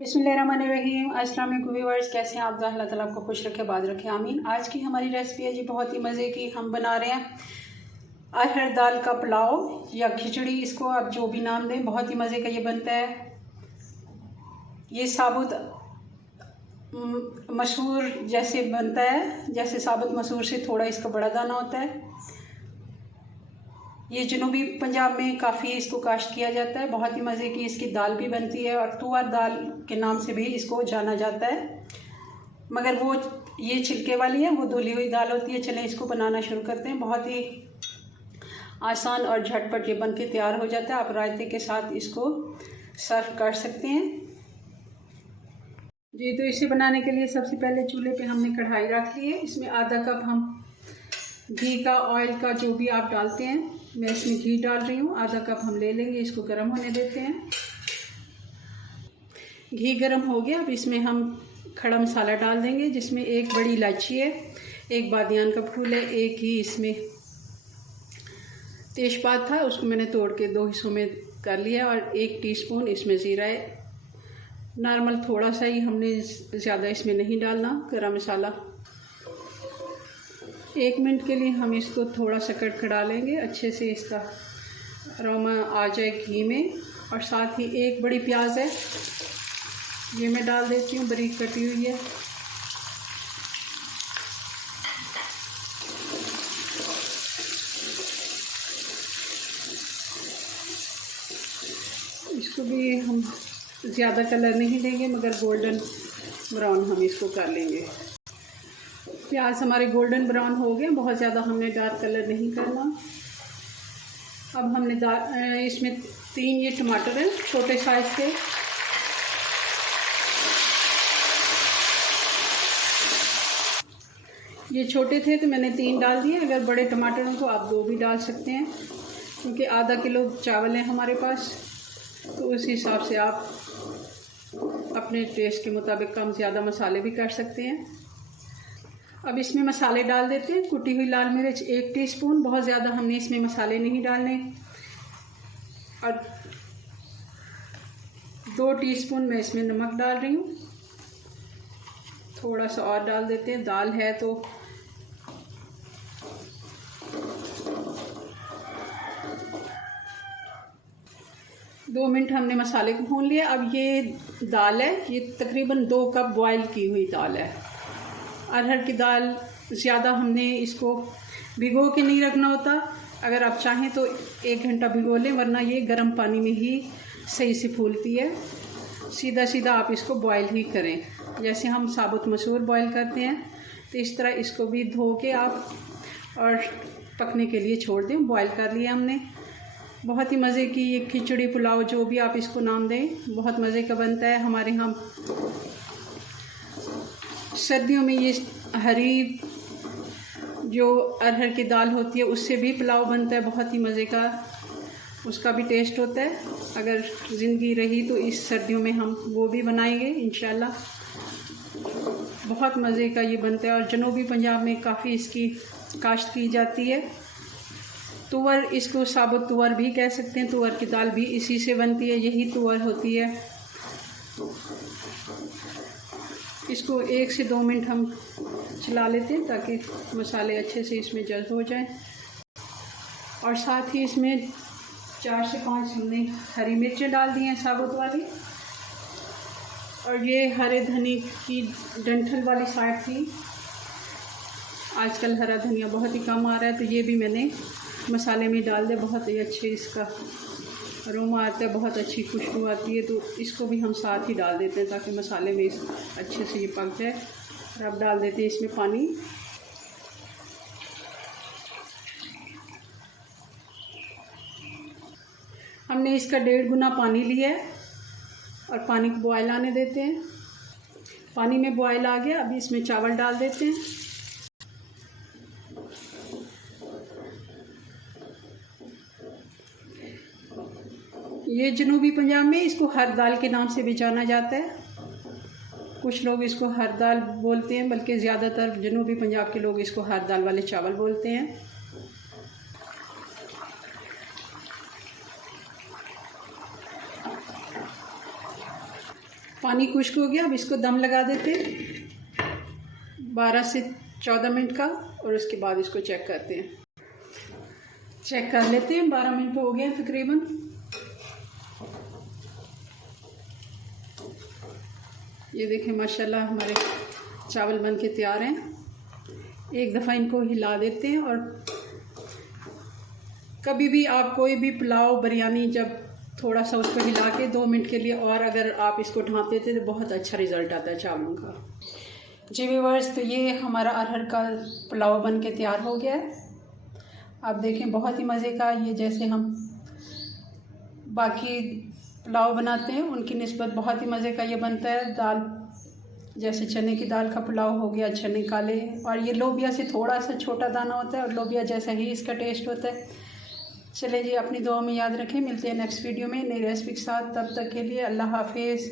बिस्मिल्लाहिर्रहमानिर्रहीम। अस्सलाम वालेकुम व्यूअर्स, कैसे हैं आप? अल्लाह ताला आपको खुश रखे, बाद रखे, आमीन। आज की हमारी रेसिपी है जी बहुत ही मज़े की। हम बना रहे हैं अरहर दाल का पुलाव या खिचड़ी, इसको आप जो भी नाम दें, बहुत ही मज़े का ये बनता है। ये साबुत मसूर जैसे बनता है, जैसे साबुत मसूर से थोड़ा इसका बड़ा दाना होता है। ये जनूबी पंजाब में काफ़ी इसको काश्त किया जाता है। बहुत ही मज़े की इसकी दाल भी बनती है और तुअर दाल के नाम से भी इसको जाना जाता है, मगर वो ये छिलके वाली है, वो धुली हुई दाल होती है। चलें इसको बनाना शुरू करते हैं। बहुत ही आसान और झटपट ये बन के तैयार हो जाता है। आप रायते के साथ इसको सर्व कर सकते हैं जी। तो इसे बनाने के लिए सबसे पहले चूल्हे पे हमने कढ़ाई रख ली है। इसमें आधा कप हम घी का, ऑयल का, जो भी आप डालते हैं, मैं इसमें घी डाल रही हूँ। आधा कप हम ले लेंगे, इसको गर्म होने देते हैं। घी गर्म हो गया, अब इसमें हम खड़ा मसाला डाल देंगे, जिसमें एक बड़ी इलायची है, एक बादियान का फूल है, एक ही इसमें तेजपात था, उसको मैंने तोड़ के 2 हिस्सों में कर लिया, और 1 टीस्पून इसमें ज़ीरा है। नॉर्मल थोड़ा सा ही, हमने ज़्यादा इसमें नहीं डालना गरम मसाला। 1 मिनट के लिए हम इसको थोड़ा सा कड़कड़ा लेंगे, अच्छे से इसका अरोमा आ जाए घी में। और साथ ही एक बड़ी प्याज है, ये मैं डाल देती हूँ, बारीक कटी हुई है। इसको भी हम ज़्यादा कलर नहीं देंगे, मगर गोल्डन ब्राउन हम इसको कर लेंगे। प्याज हमारे गोल्डन ब्राउन हो गए, बहुत ज़्यादा हमने डार्क कलर नहीं करना। अब हमने इसमें 3 ये टमाटर हैं, छोटे साइज़ के। ये छोटे थे तो मैंने 3 डाल दिए। अगर बड़े टमाटर हों तो आप 2 भी डाल सकते हैं, क्योंकि आधा किलो चावल है हमारे पास, तो उस हिसाब से आप अपने टेस्ट के मुताबिक कम ज़्यादा मसाले भी कर सकते हैं। अब इसमें मसाले डाल देते हैं। कुटी हुई लाल मिर्च 1 टीस्पून, बहुत ज़्यादा हमने इसमें मसाले नहीं डालने। और 2 टीस्पून मैं इसमें नमक डाल रही हूँ, थोड़ा सा और डाल देते हैं, दाल है तो। दो मिनट हमने मसाले को भून लिया। अब ये दाल है, ये तकरीबन 2 कप बॉयल की हुई दाल है। अरहर की दाल ज़्यादा हमने इसको भिगो के नहीं रखना होता। अगर आप चाहें तो 1 घंटा भिगो लें, वरना ये गर्म पानी में ही सही से फूलती है। सीधा सीधा आप इसको बॉयल ही करें, जैसे हम साबुत मसूर बॉयल करते हैं, तो इस तरह इसको भी धो के आप और पकने के लिए छोड़ दें। बॉयल कर लिया हमने। बहुत ही मज़े की ये खिचड़ी, पुलाव, जो भी आप इसको नाम दें, बहुत मज़े का बनता है। हमारे यहाँ सर्दियों में ये हरी जो अरहर की दाल होती है, उससे भी पुलाव बनता है, बहुत ही मज़े का उसका भी टेस्ट होता है। अगर ज़िंदगी रही तो इस सर्दियों में हम वो भी बनाएंगे इंशाल्लाह। बहुत मज़े का ये बनता है, और जनूबी पंजाब में काफ़ी इसकी काश्त की जाती है। तुअर, इसको साबुत तुअर भी कह सकते हैं। तुअर की दाल भी इसी से बनती है, यही तुअर होती है। इसको 1 से 2 मिनट हम चला लेते हैं, ताकि मसाले अच्छे से इसमें जज़्ब हो जाएं। और साथ ही इसमें 4 से 5 हमने हरी मिर्चें डाल दी हैं, साबुत वाली। और ये हरे धनी की डंठल वाली साइड थी, आजकल हरा धनिया बहुत ही कम आ रहा है, तो ये भी मैंने मसाले में डाल दिया। बहुत ही अच्छे इसका अरोमा आता है, बहुत अच्छी खुशबू आती है, तो इसको भी हम साथ ही डाल देते हैं, ताकि मसाले में अच्छे से ये पक जाए। और अब डाल देते हैं इसमें पानी। हमने इसका 1.5 गुना पानी लिया है, और पानी को बॉयल आने देते हैं। पानी में बॉयल आ गया, अभी इसमें चावल डाल देते हैं। ये जनूबी पंजाब में इसको हर दाल के नाम से भी जाना जाता है। कुछ लोग इसको हर दाल बोलते हैं, बल्कि ज़्यादातर जनूबी पंजाब के लोग इसको हर दाल वाले चावल बोलते हैं। पानी खुश्क हो गया। अब इसको दम लगा देते 12 से 14 मिनट का, और उसके बाद इसको चेक करते हैं। चेक कर लेते हैं, 12 मिनट हो गए तकरीबन। ये देखें माशाल्लाह हमारे चावल बन के तैयार हैं। एक दफ़ा इनको हिला देते हैं। और कभी भी आप कोई भी पुलाव बिरयानी जब थोड़ा सा उसको हिला के 2 मिनट के लिए और अगर आप इसको ढाँप देते तो बहुत अच्छा रिज़ल्ट आता है चावलों का। जी व्यूअर्स, तो ये हमारा अरहर का पुलाव बन के तैयार हो गया है। आप देखें बहुत ही मज़े का, ये जैसे हम बाकी पुलाव बनाते हैं उनकी निस्बत बहुत ही मज़े का ये बनता है। दाल जैसे चने की दाल का पुलाव हो गया, चने काले, और ये लोबिया से थोड़ा सा छोटा दाना होता है और लोबिया जैसा ही इसका टेस्ट होता है। चले जी, अपनी दुआ में याद रखें। मिलते हैं नेक्स्ट वीडियो में नई रेसिपी के साथ। तब तक के लिए अल्लाह हाफिज़।